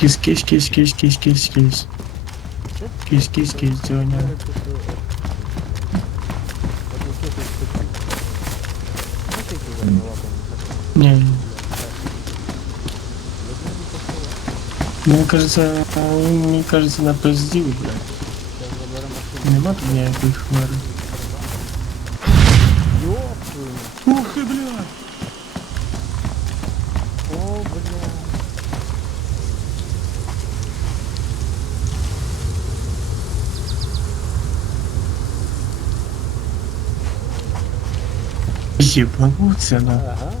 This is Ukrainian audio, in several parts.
Кис, кис, кис, кис, кис, кис, кис. Кис, кис, кис, дзьоня. Не. Мне кажется, мне кажется, на пиздів, блядь. Нема тут ніякої хмари. Ух ти, блядь! Єбануться, на. Ага.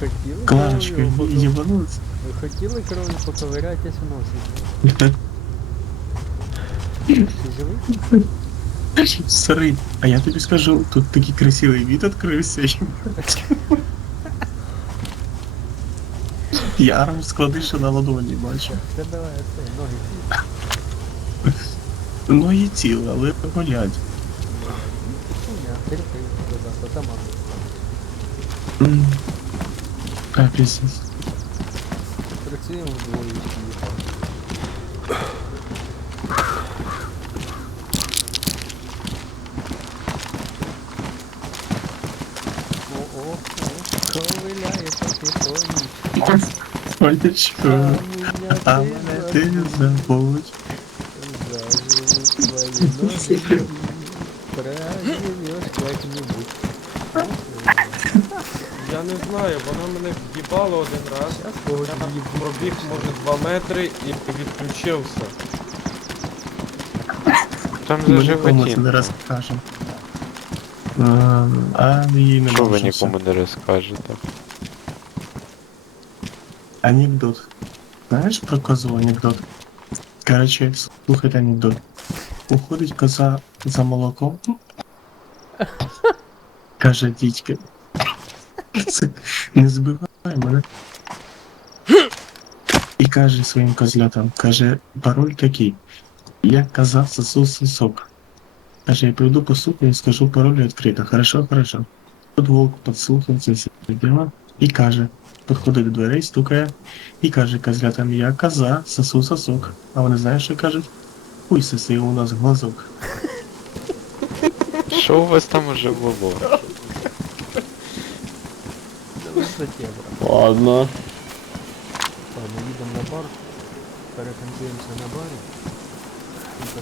Хотіли Кларочкою, кров'ю, єбануться. ви хотіли кров'ю поковирятись в носі. Ти живий? Срить. А я тобі скажу, тут такий красивий від відкрився. їбать. Я арм склади, на ладоні бачу. Та давай оце, ноги ці. Ноги цілі, але болять. Хуйня, терпи, козак, отаман. М. А, пиздец. Працюємо вдвоє їхав. О, о, о, ковиляє потихонечку. Олечко, А а мене мене ти ти забудь. забудь. Заживут твои ноги, проживешь как-нибудь. Я не знаю, вона мене в'їбала один раз. Я там пробіг, може, 2 метри і відключився. Там Ми нікому це не розкажемо. А, а їй не Що ви нікому не розкажете? Анекдот. Знаєш про козу анекдот? Короче, слухайте анекдот. Уходить коза за молоком. Каже дідька. Це не збивай мене. І каже своїм козлятам, каже, пароль такий. Я коза сосу сосок. Каже, я пойду постукаю і скажу пароль відкрито. Хорошо, хорошо. Тут волк подслухав це все і каже, підходить до дверей, стукає і каже козлятам, я коза, сосу сосок. А вони знаєш, що кажуть? Хуй соси, у нас глазок. Що у вас там уже було? Высоте, брат. Ладно. Ладно, їдемо на бар. Перекантуємося на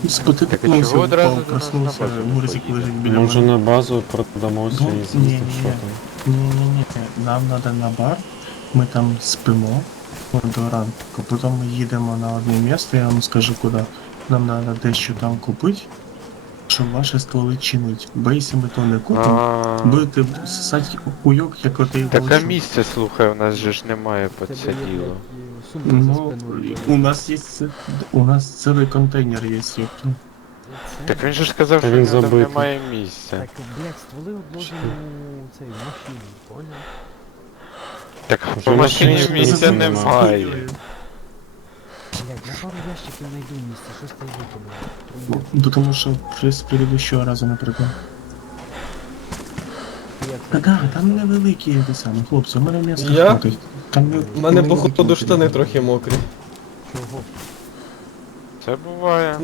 Спотикнувся, чого одразу впав, до нас проснувся, на базу не Мурзик лежить біля Може мене. на базу продамося Ну, і ні. що там. Ні-ні-ні, нам треба на бар, ми там спимо ну, до ранку, потім ми їдемо на одне місце, я вам скажу куди. Нам треба дещо там купити, щоб ваші стволи чинить. Бо якщо ми то не купимо, А, будете сосати хуйок, як отей Така волчок. місця, слухай, у нас же ж немає під це діло. Ну, у нас є це- у нас цілий контейнер є, ёпта. Так він же ж сказав, що в він нього там забитий. немає місця. Так, блядь, стволи обложені у цей в машині, понял? Так Вже в машині машини місця забитий. немає. Пару знайду місце, щось ти виконав. Ну, Тому що вже з предыдущого разу. Як Та да, там невеликі те саме, хлопці, у мене м'ясо Я? хватить. Там не- У мене невеликі походу штани трохи мокрі. Чого? Це буває.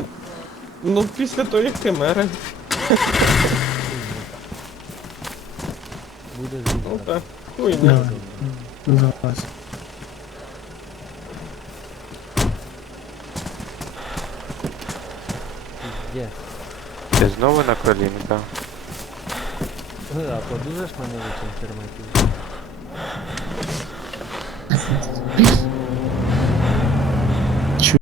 Ну, після того, як ти мере. Буде Ну звідти. так, хуйня. Давай. Залазь. Де? Ти знову на колінках. А подужиш мене в цьому ферматі?